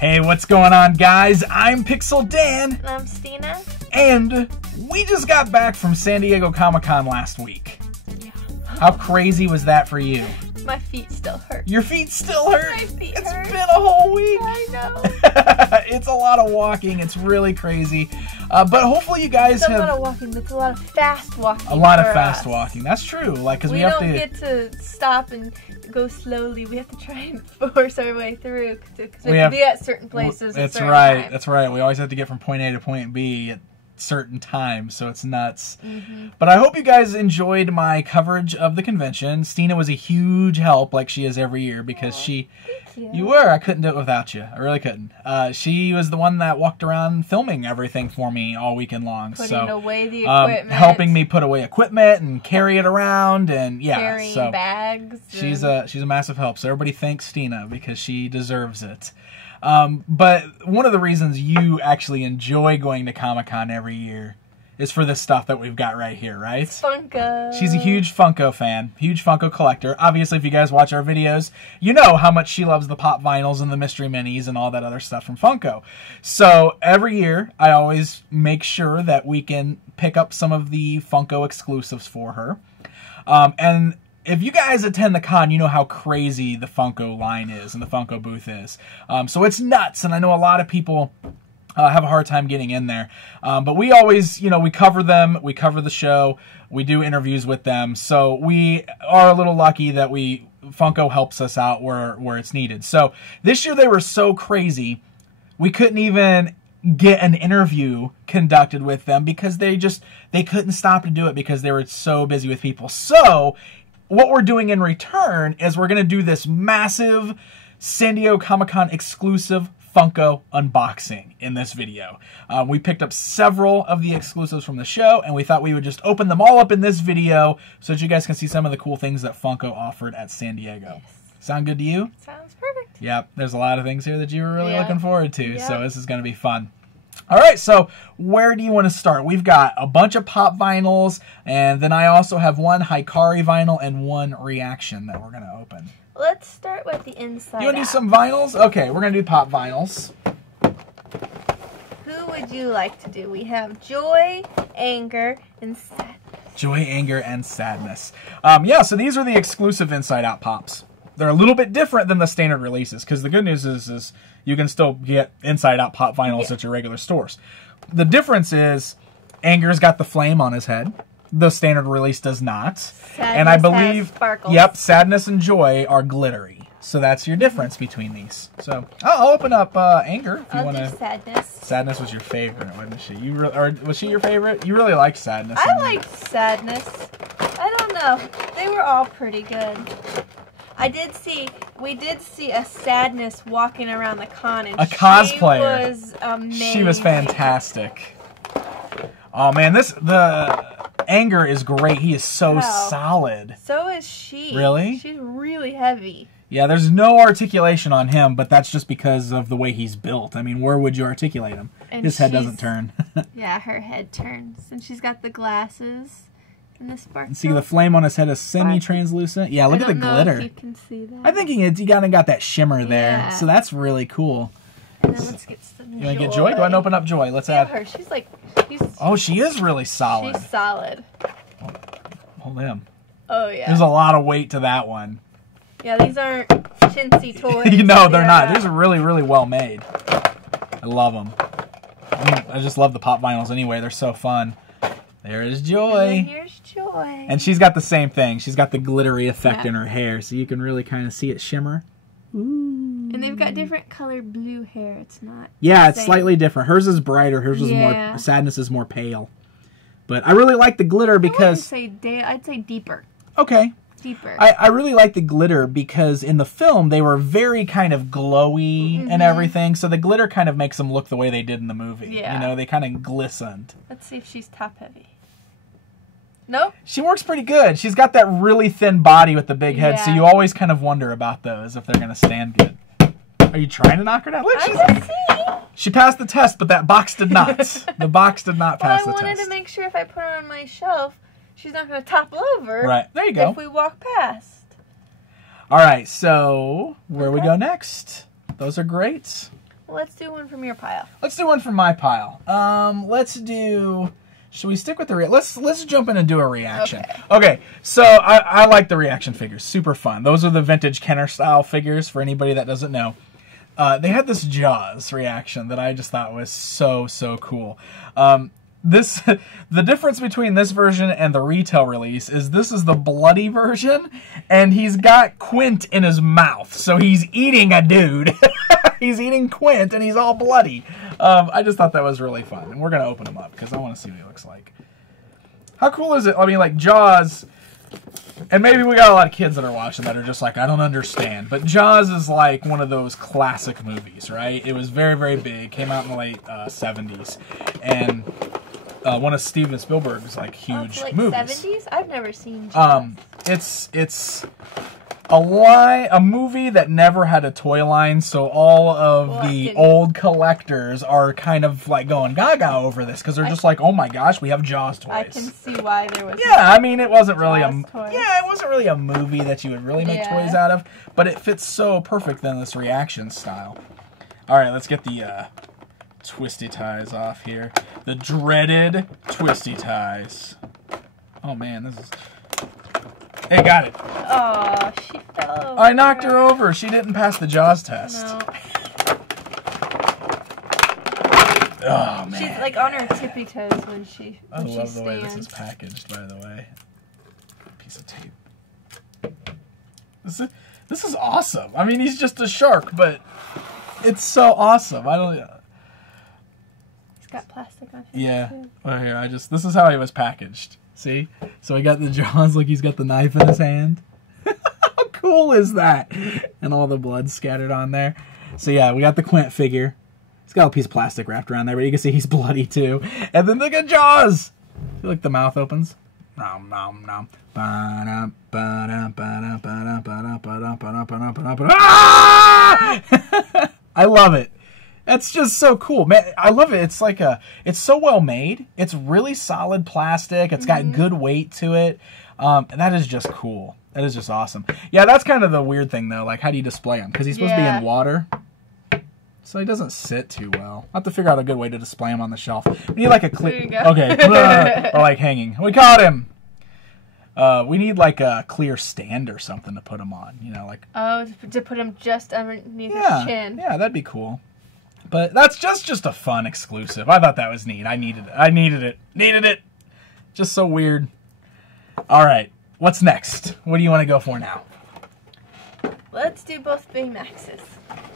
Hey, what's going on, guys? I'm Pixel Dan. And I'm Stina. And we just got back from San Diego Comic-Con last week. Yeah. How crazy was that for you? My feet still hurt. Your feet still hurt? My feet It's hurt. been a whole week. I know. It's a lot of walking. It's really crazy. But hopefully you guys It's a have... lot of walking, but it's a lot of fast walking. A lot of for fast us. walking. That's true. Like, because We have don't to... get to stop and go slowly. We have to try and force our way through because we have to be at certain places. That's at certain right. time. That's right. We always have to get from point A to point B at certain times, so it's nuts. Mm-hmm. But I hope you guys enjoyed my coverage of the convention. Stina was a huge help, like she is every year, because Thank you. you were. I couldn't do it without you. I really couldn't. She was the one that walked around filming everything for me all weekend long. Putting so away the equipment. helping me put away equipment and carry it around, and yeah, carrying so bags. she's a massive help. So everybody thanks Stina because she deserves it. But one of the reasons you actually enjoy going to Comic-Con every year is for this stuff that we've got right here, right? Funko. She's a huge Funko fan, huge Funko collector. Obviously, if you guys watch our videos, you know how much she loves the pop vinyls and the mystery minis and all that other stuff from Funko. So every year, I always make sure that we can pick up some of the Funko exclusives for her. And if you guys attend the con, you know how crazy the Funko line is and the Funko booth is. So it's nuts, and I know a lot of people have a hard time getting in there. But we always, we cover them, we cover the show, we do interviews with them. So we are a little lucky that Funko helps us out where it's needed. So this year they were so crazy, we couldn't even get an interview conducted with them because they couldn't stop to do it because they were so busy with people. So what we're doing in return is we're going to do this massive San Diego Comic-Con exclusive Funko unboxing in this video. We picked up several of the exclusives from the show, and we thought we would just open them all up in this video so that you guys can see some of the cool things that Funko offered at San Diego. Yes. Sound good to you? Sounds perfect. Yep, there's a lot of things here that you were really looking forward to, Yeah. so this is going to be fun. All right, so where do you want to start? We've got a bunch of pop vinyls, and then I also have one Hikari vinyl and one reaction that we're going to open. Let's start with the inside. You want to do some vinyls? Okay, we're going to do pop vinyls. Who would you like to do? We have joy, anger, and sadness. Joy, anger, and sadness. Yeah, so these are the exclusive Inside Out pops. They're a little bit different than the standard releases, because the good news is you can still get Inside Out pop vinyls at your regular stores. The difference is Anger's got the flame on his head. The standard release does not. Sadness and I believe, has sparkles. yep, sadness and joy are glittery. So that's your difference between these. So I'll open up Anger if you want I'll to. do sadness. Sadness was your favorite, wasn't she? Or was she your favorite? You really liked Sadness. I liked sadness. I don't know. They were all pretty good. We did see a sadness walking around the con, and a cosplayer. She was amazing. She was fantastic. Oh man, the Anger is great. He is so solid. So is she. Really? She's really heavy. Yeah, there's no articulation on him, but that's just because of the way he's built. I mean, where would you articulate him? And His head doesn't turn. Yeah, her head turns, and she's got the glasses and the sparkle. See, the flame on his head is semi-translucent. Yeah, look at the glitter. If you can see that. I think he kind of got that shimmer there, Yeah. so that's really cool. And then let's get some You want to get Joy? Go ahead and open up Joy. Let's add her. She's Oh, she is really solid. She's solid. Hold him. Oh yeah. There's a lot of weight to that one. Yeah, these aren't chintzy toys. No, they're not. These are really, really well made. I love them. I just love the pop vinyls anyway. They're so fun. There is Joy. And here's Joy. And she's got the same thing. She's got the glittery effect in her hair, so you can really kind of see it shimmer. Ooh. And they've got different colored blue hair. It's not. Yeah, it's slightly different. Hers is brighter. Hers is more. Sadness is more pale. But I really like the glitter because. I'd say deeper. Okay. Deeper. I really like the glitter because in the film they were very kind of glowy and everything, so the glitter kind of makes them look the way they did in the movie. Yeah. You know, they kind of glistened. Let's see if she's top heavy. Nope. She works pretty good. She's got that really thin body with the big head, so you always kind of wonder about those, if they're going to stand good. Are you trying to knock her down? Look, she passed the test, but that box did not. The box did not pass the test. I wanted to make sure if I put her on my shelf, she's not going to topple over. Right. There you go. If we walk past. All right, so where we go next? Those are great. Well, let's do one from your pile. Let's do one from my pile. Let's do... Should we stick with the... Let's jump in and do a reaction. Okay, so I like the reaction figures. Super fun. Those are the vintage Kenner-style figures, for anybody that doesn't know. They had this Jaws reaction that I just thought was so cool. The difference between this version and the retail release is this is the bloody version, and he's got Quint in his mouth, so he's eating a dude. He's eating Quint, and he's all bloody. I just thought that was really fun, and we're gonna open him up because I want to see what he looks like. How cool is it? I mean, like Jaws, and maybe we got a lot of kids that are watching that are just like, I don't understand. But Jaws is like one of those classic movies, right? It was very big. Came out in the late 70s, and one of Steven Spielberg's like huge like movies. 70s? I've never seen Jaws. It's a movie that never had a toy line, so all of the old collectors are kind of like going gaga over this because they're just like, oh my gosh, we have Jaws toys. I can see why there was. Yeah, I mean, it wasn't really toys. it wasn't really a movie that you would really make toys out of, but it fits so perfect in this reaction style. All right, let's get the twisty ties off here. The dreaded twisty ties. Oh man, this is... Hey, got it. Oh, she fell over. I knocked her over. She didn't pass the Jaws test. No. Oh, man. She's like on her tippy toes when she I love the way this is packaged, by the way. Piece of tape. This is awesome. I mean, he's just a shark, but it's so awesome. I don't... He's got plastic on his too. Well, here, this is how he was packaged. See? So he got the Jaws like he's got the knife in his hand. How cool is that? And all the blood scattered on there. So yeah, we got the Quint figure. He's got a piece of plastic wrapped around there, but you can see he's bloody too. And then look at Jaws! See, like the mouth opens. Nom nom nom. I love it. That's just so cool, man. I love it. It's like it's so well made. It's really solid plastic. It's got good weight to it. And that is just cool. That is just awesome. Yeah, that's kind of the weird thing though. Like, how do you display him? Because he's supposed to be in water, so he doesn't sit too well. I'll have to figure out a good way to display him on the shelf. We need like a clear, or like hanging. We caught him. We need like a clear stand or something to put him on. You know, like to put him just underneath his chin. Yeah, that'd be cool. But that's just a fun exclusive. I thought that was neat. I needed it. Needed it. Just so weird. All right. What's next? What do you want to go for now? Let's do both Baymaxes.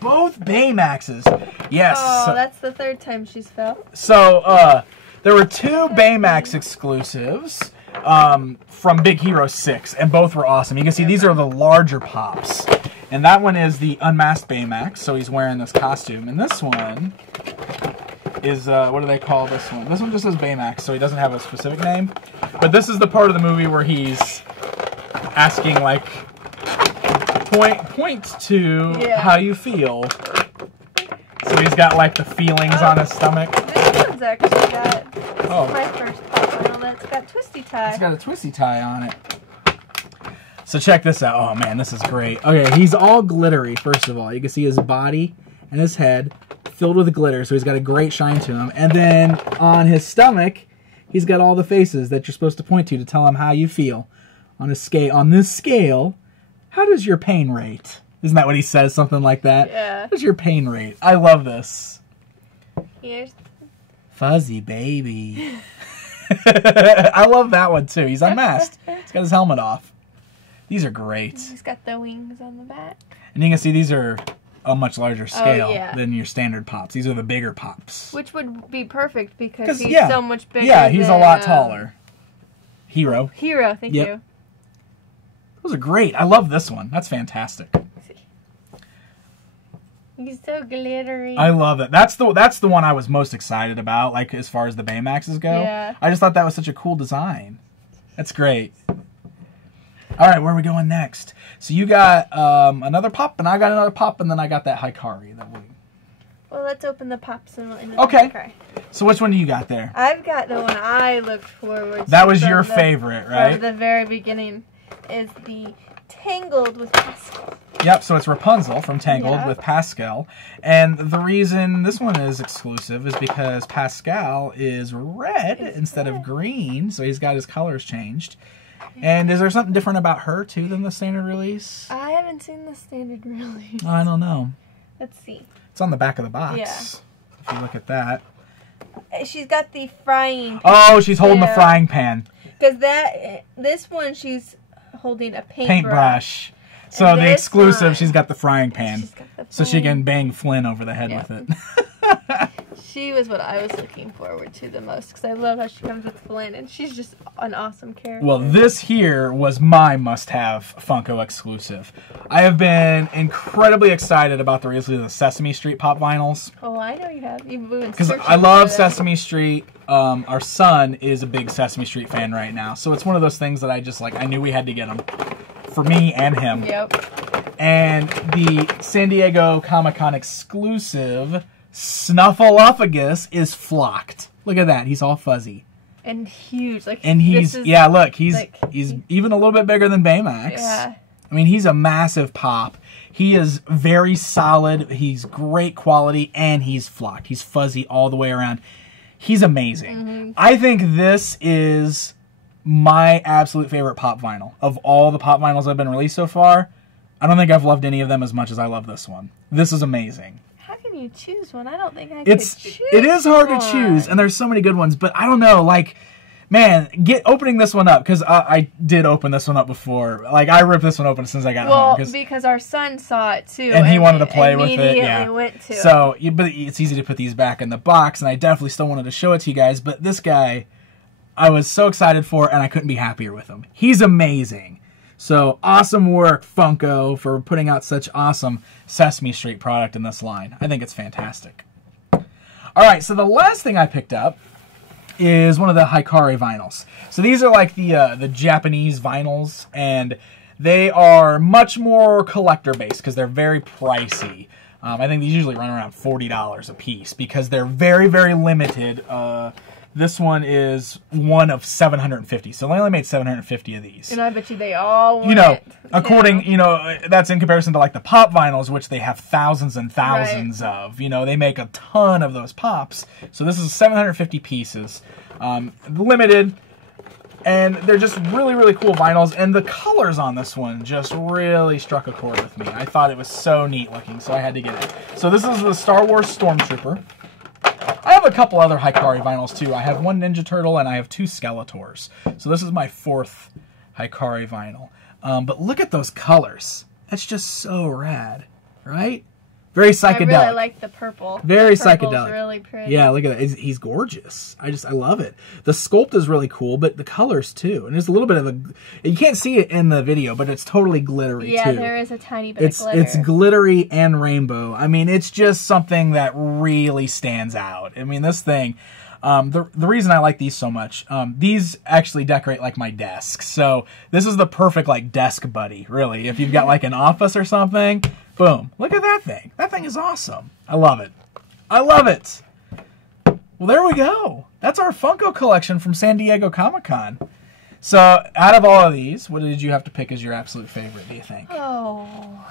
Both Baymaxes. Yes. Oh, that's the third time she's fell. So, there were two Baymax exclusives from Big Hero 6, and both were awesome. You can see these are the larger pops. And that one is the unmasked Baymax, so he's wearing this costume. And this one is, what do they call this one? This one just says Baymax, so he doesn't have a specific name. But this is the part of the movie where he's asking, like, point to how you feel. So he's got, like, the feelings on his stomach. This one's actually got, this is my first pop vinyl that's got twisty tie. It's got a twisty tie on it. So check this out. Oh, man, this is great. Okay, he's all glittery, first of all. You can see his body and his head filled with glitter, so he's got a great shine to him. And then on his stomach, he's got all the faces that you're supposed to point to tell him how you feel. On this scale, how does your pain rate? Isn't that what he says? Something like that? Yeah. What is your pain rate? I love this. Here's... Fuzzy baby. I love that one, too. He's unmasked. He's got his helmet off. These are great. He's got the wings on the back. And you can see these are a much larger scale than your standard pops. These are the bigger pops. Which would be perfect because he's so much bigger. Yeah, he's a lot taller. Hero, thank you. Those are great. I love this one. That's fantastic. He's so glittery. I love it. That's the one I was most excited about, like as far as the Baymaxes go. Yeah. I just thought that was such a cool design. That's great. All right, where are we going next? So you got another pop, and I got another pop, and then I got that Hikari. Well, let's open the pops and we'll end okay. Hikari. So which one do you got there? I've got the one I looked forward to. That was your favorite, right? From the very beginning is the Tangled with Pascal. Yep, so it's Rapunzel from Tangled with Pascal. And the reason this one is exclusive is because Pascal is red instead of green, so he's got his colors changed. And is there something different about her, too, than the standard release? I haven't seen the standard release. I don't know. Let's see. It's on the back of the box. Yeah. If you look at that. She's got the frying pan. Oh, she's holding the frying pan. Because this one, she's holding a paintbrush. So and the exclusive, she's got the frying pan. So she can bang Flynn over the head with it. She was what I was looking forward to the most, because I love how she comes with Flynn, and she's just an awesome character. Well, this here was my must-have Funko exclusive. I have been incredibly excited about the release of the Sesame Street pop vinyls. Oh, I know you have. You've been because I love Sesame Street. Our son is a big Sesame Street fan right now, so it's one of those things that I just like. I knew we had to get them for me and him. Yep. And the San Diego Comic-Con exclusive Snuffleupagus is flocked. Look at that. He's all fuzzy. And huge. Like, and he's, yeah, look, he's even a little bit bigger than Baymax. Yeah. I mean, he's a massive pop. He is very solid. He's great quality, and he's flocked. He's fuzzy all the way around. He's amazing. Mm-hmm. I think this is my absolute favorite pop vinyl. Of all the pop vinyls that have been released so far, I don't think I've loved any of them as much as I love this one. This is amazing. How can you choose one? I don't think I could choose It is hard to choose, and there's so many good ones, but I don't know, like, man, opening this one up, because I did open this one up before. Like, I ripped this one open as soon as I got home. Well, because our son saw it, too. And he wanted to play with it. Yeah. Went to so, but it's easy to put these back in the box, and I definitely still wanted to show it to you guys, but this guy, I was so excited for, and I couldn't be happier with him. He's amazing. So, awesome work, Funko, for putting out such awesome Sesame Street product in this line. I think it's fantastic. Alright, so the last thing I picked up is one of the Hikari vinyls. So these are like the Japanese vinyls, and they are much more collector-based because they're very pricey. I think these usually run around $40 a piece because they're very, very limited. This one is one of 750, so they only made 750 of these. And I bet you they all went. You know, according, you know, that's in comparison to like the pop vinyls, which they have thousands and thousands of. You know, they make a ton of those pops. So this is 750 pieces, limited, and they're just really, really cool vinyls. And the colors on this one just really struck a chord with me. I thought it was so neat looking, so I had to get it. So this is the Star Wars Stormtrooper. I have a couple other Hikari vinyls too. I have one Ninja Turtle and I have two Skeletors. So this is my fourth Hikari vinyl. But look at those colors. That's just so rad, right? Very psychedelic. I really like the purple. Very the psychedelic. Really pretty. Yeah, look at that. He's gorgeous. I love it. The sculpt is really cool, but the colors too. And there's a little bit of a, you can't see it in the video, but it's totally glittery too. Yeah, there is a tiny bit of glitter. It's glittery and rainbow. I mean, it's just something that really stands out. I mean, this thing, the reason I like these so much, these actually decorate like my desk. So this is the perfect like desk buddy, really. If you've got like an office or something, boom. Look at that thing. That thing is awesome. I love it. I love it. Well, there we go. That's our Funko collection from San Diego Comic-Con. So, out of all of these, what did you have to pick as your absolute favorite, do you think? Oh.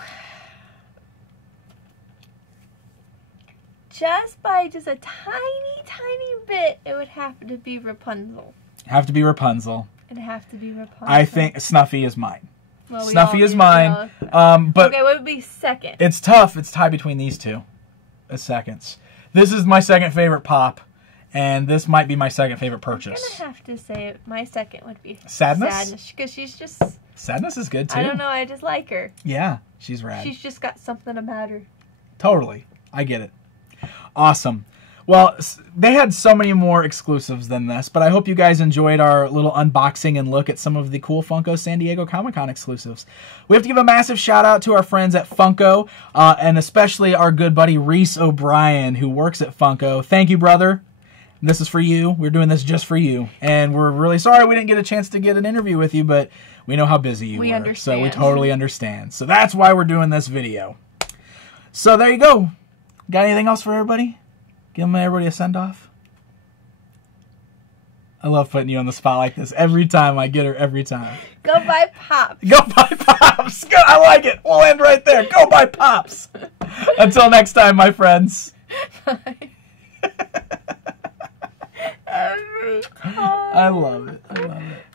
Just by just a tiny, tiny bit, it would have to be Rapunzel. Have to be Rapunzel. It'd have to be Rapunzel. I think Snuffy is mine. Well, Snuffy is mine. But okay, what would be second? It's tough. It's tied between these two as seconds. This is my second favorite pop, and this might be my second favorite purchase. I'm gonna have to say my second would be Sadness. Sadness, because she's just. Sadness is good too. I don't know. I just like her. Yeah, she's rad. She's just got something about her. Totally, I get it. Awesome. Well, they had so many more exclusives than this, but I hope you guys enjoyed our little unboxing and look at some of the cool Funko San Diego Comic-Con exclusives. We have to give a massive shout out to our friends at Funko, and especially our good buddy Reese O'Brien, who works at Funko. Thank you, brother. This is for you. We're doing this just for you. And we're really sorry we didn't get a chance to get an interview with you, but we know how busy you were. Understand. So we totally understand. So that's why we're doing this video. So there you go. Got anything else for everybody? Give everybody a send-off. I love putting you on the spot like this. Every time I get her, every time. Go buy Pops. Go buy Pops. Go, I like it. We'll end right there. Go buy Pops. Until next time, my friends. Bye. I love it. I love it.